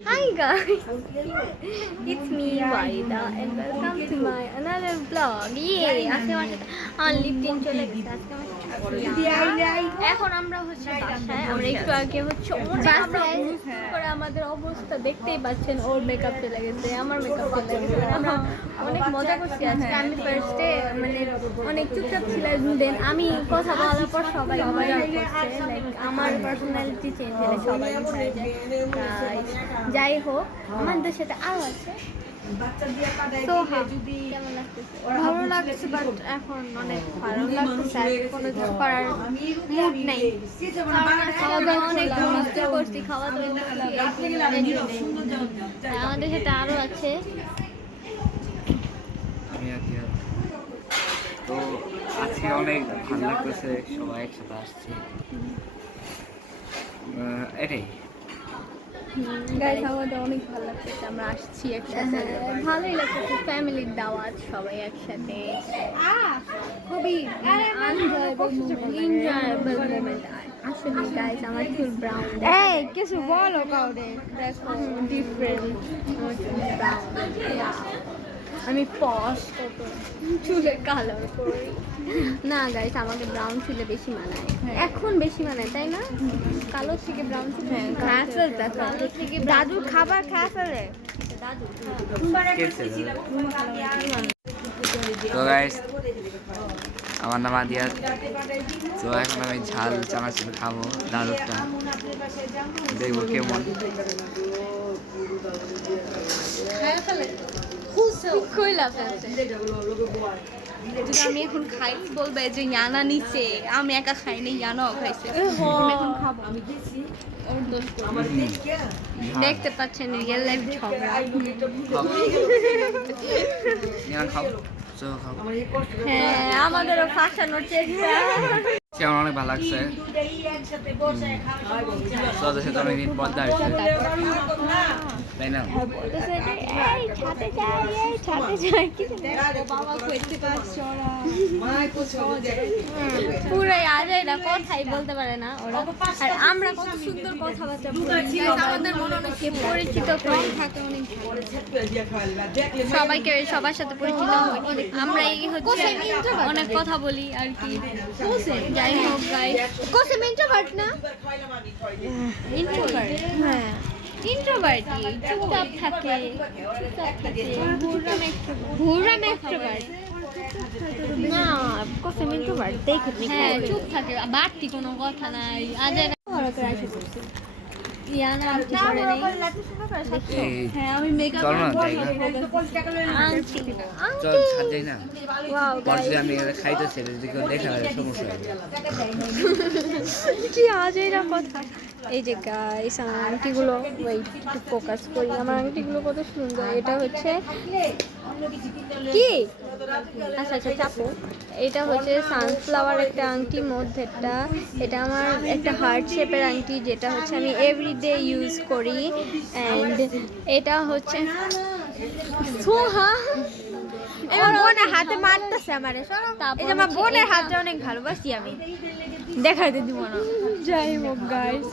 Hi guys, it's me Waida and welcome to my another vlog. আজকে আমার সাথে only 3 চলে গেছে। আজকে এখন আমরা হচ্ছে বাসায়। আমরা একটু আগে হচ্ছে করে আমাদের অবস্থা দেখতেই পাচ্ছেন। ওর মেকআপ চলে গেছে, আমার মেকআপ চলে গেছে। আমরা অনেক মজা করছি আজকে। আমি ফার্স্টে মানে অনেক চুপচাপ ছিলাম, দেন আমি কথা বলার পর সবাই মজা করছে। লাইক আমার পার্সোনালিটি চেঞ্জ হলে সবাই হয়ে যায়। যাই হোক, আমাদের সাথে আরো আছে। ভালো লাগছে, বাট এখন অনেক ভালো লাগছে। কোনো কিছু করার মুড নেই। খাওয়া দাওয়া অনেক মজা করছি, খাওয়া দাওয়া আমাদের সাথে আরো আছে। তো আজকে অনেক ভালো লাগতেছে, সবাই একসাথে আসছে। এটাই গাইস, আমাদের অনেক ভালো লাগতেছে, আমরা আসছি একসাথে। ভালোই লাগতেছে, ফ্যামিলির দাওয়াত, সবাই একসাথে। খুবই এনজয়েবল মোমেন্ট। আসলে গাইস, আমার চুল ব্রাউন। এই কিছু বলো কাউরে, দেখো ডিফারেন্ট ব্রাউন। আমি পশ কত চুলে কালার করি না গাইস, আমাকে ব্রাউন চুলে বেশি মানায়। এখন বেশি মানায়, তাই না? কালো থেকে ব্রাউন চুলে দাদুর খাবার খাওয়া ফেলে। তো গাইস, আমার নাম আদিয়া। তো এখন আমি ঝাল চানাচুর খাবো, দাদুরটা দেখবো কেমন। যদি আমি এখন খাই বলবে যে ইয়ানা নিচে, আমি একা খাইনি, ইয়ানাও খাইছে। এখন খাবো। দেখতে পাচ্ছেন রিয়েল লাইফ ঝগড়া। হ্যাঁ, আমাদেরও ফাঁসানোর চেষ্টা। আমার অনেক ভালো লাগছে। তোদের সাথে অনেকদিন পর দাঁড়িয়েছে, তাই না? পুরাই আজাইরা কথাই বলতে পারে না ওরা। আর আমরা কত সুন্দর কথাবার্তা বলি, আমাদের মনে অনেক পরিচিত কম থাকে, অনেক সবাইকে সবার সাথে পরিচিত হই। আমরা এই হচ্ছে অনেক কথা বলি আর কি। যাই হোক গাইস, কোসেম ইন্ট্রোভার্ট না? ইন্ট্রোভার্ট, হ্যাঁ ইন্ট্রোভার্টই, চুপচাপ থাকে। ঘুররাম এক্সট্রোভার্ট না, কোসেম ইন্ট্রোভার্ট। দেখুন, হ্যাঁ চুপ থাকে, বাড়তি কোনো কথা নাই। আজ আমি মেকআপ খাইতেছি দেখা সমস্যা। কথা এই যে গাইস, আমার আংটিগুলো একটু ফোকাস করি। আমার আংটিগুলো কত সুন্দর। এটা হচ্ছে কি, আচ্ছা আচ্ছা চাপো। এটা হচ্ছে সানফ্লাওয়ার একটা আংটি মধ্যেটা। এটা আমার একটা হার্ট শেপের আংটি, যেটা হচ্ছে আমি এভরিডে ইউজ করি। অ্যান্ড এটা হচ্ছে সোহা আমার বোনের হাতে মারতেছে আমারে। এই যে আমার বোনের হাতে অনেক ভালোবাসি আমি, দেখাইতে দিব না। যাই হোক গাইস,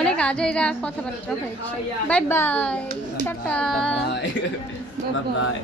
অনেক আজাইরা কথাবার্তা হয়েছে। Bye bye, tata. Bye bye.